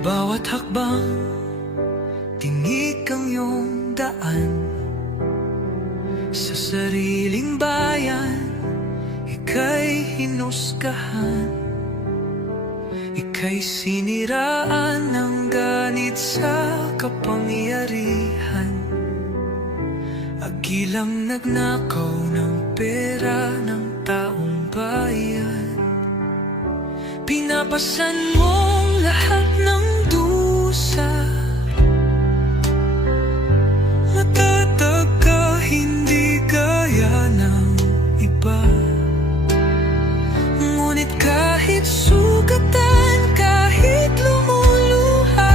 Bawat hakbang, tinik ang iyong daan. Sa sariling bayan, ika'y hinusgahan. Ika'y siniraan ng ganit sa kapangyarihan. Agilang nagnakaw ng pera ng taong bayan. Pinapasan mong lahat ng dusa. Matatag ka, hindi gaya ng iba. Ngunit kahit sugatan, kahit lumuluha,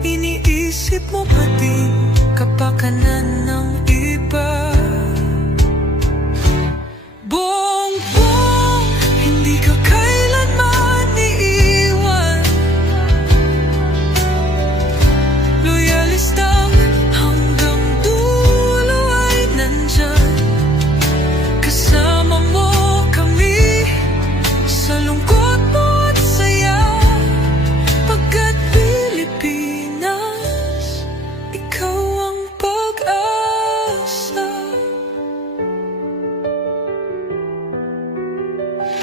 iniisip mo pa din kapakanan ng iba. Bongbong, hindi ka kailanman iiwan. Loyalistang hanggang dulo ay nandyan. Kasama mo kami sa lungkot mo at saya. Pagkat Pilipinas, ikaw ang pag-asa.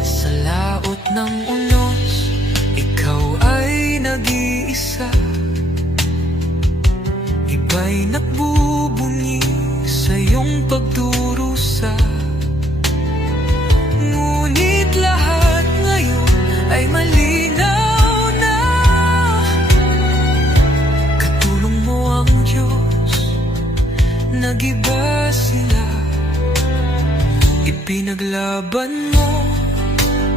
Sa laot ng unos, ikaw ay nag-iisa. Iba'y nagbubunyi sa iyong pagdurusa. Ngunit lahat ngayon ay malinaw na. Katulong mo ang Diyos, nag-iba sila. Ipinaglaban mo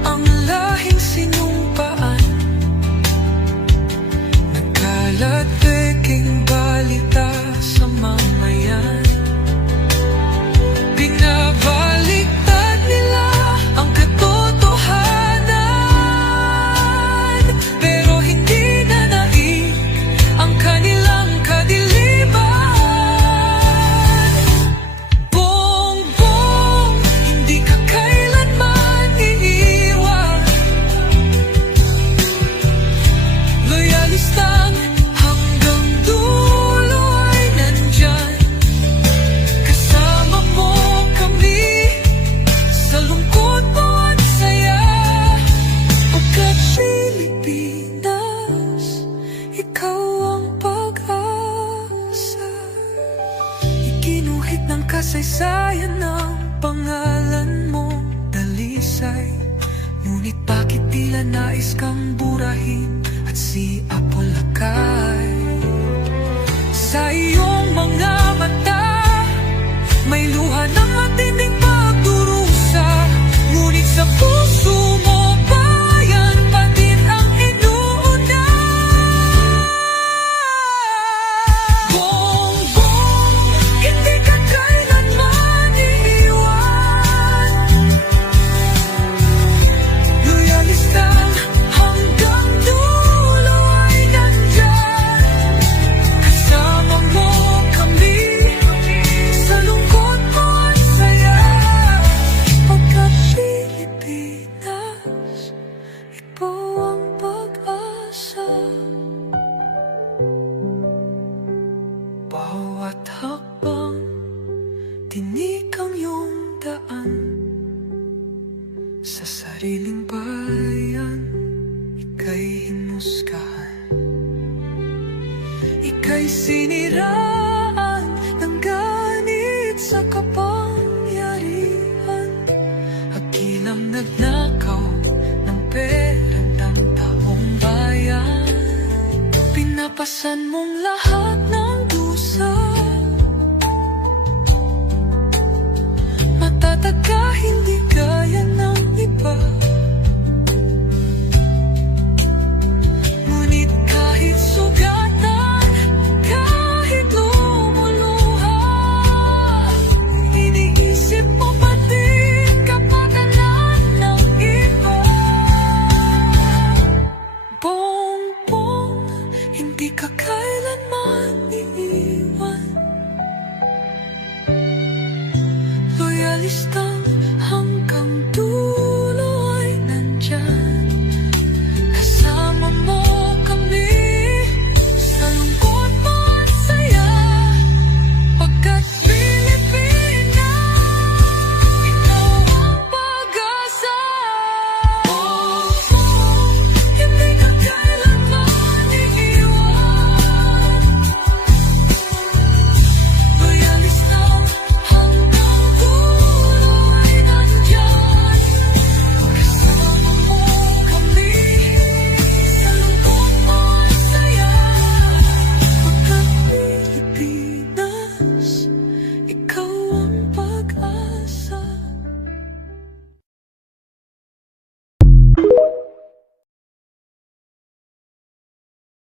ang lahing sinumpaan. Nagkalat peking balita sa mamayan. Binabaliktad nila ang katotohanan, pero hindi na naig ang kanilang kadiliman. Bongbong, hindi ka kailanman iiwan. Loyalistang hanggang dulo ay nandyan. Kasama mo kami sa lungkot mo at saya. Pagkat Pilipinas, ikaw ang pag-asa. Ikinuhit ng kasaysayan ng pangalan mo, dalisay. Ngunit bakit tila nais kang burahin at siapolakay? Sa iyong mga mata, may luha ng matinding pagdurusa. Ngunit sa puso mo, bayan pa din ang inuuna. Bongbong, hindi ka kailanman iiwan. Loyalistang hanggang dulo ay nandyan. Kasama mo kami sa lungkot mo at saya. Pagkat Pilipinas, ikaw ang pag-asa. Bawat hakbang, tinik ang iyong daan. Sa sariling bayan, ika'y hinusgahan. Ika'y siniraan ng ganit sa kapangyarihan. Agilang nagnakaw ng pera ng taong bayan. Pinapasan mong lahat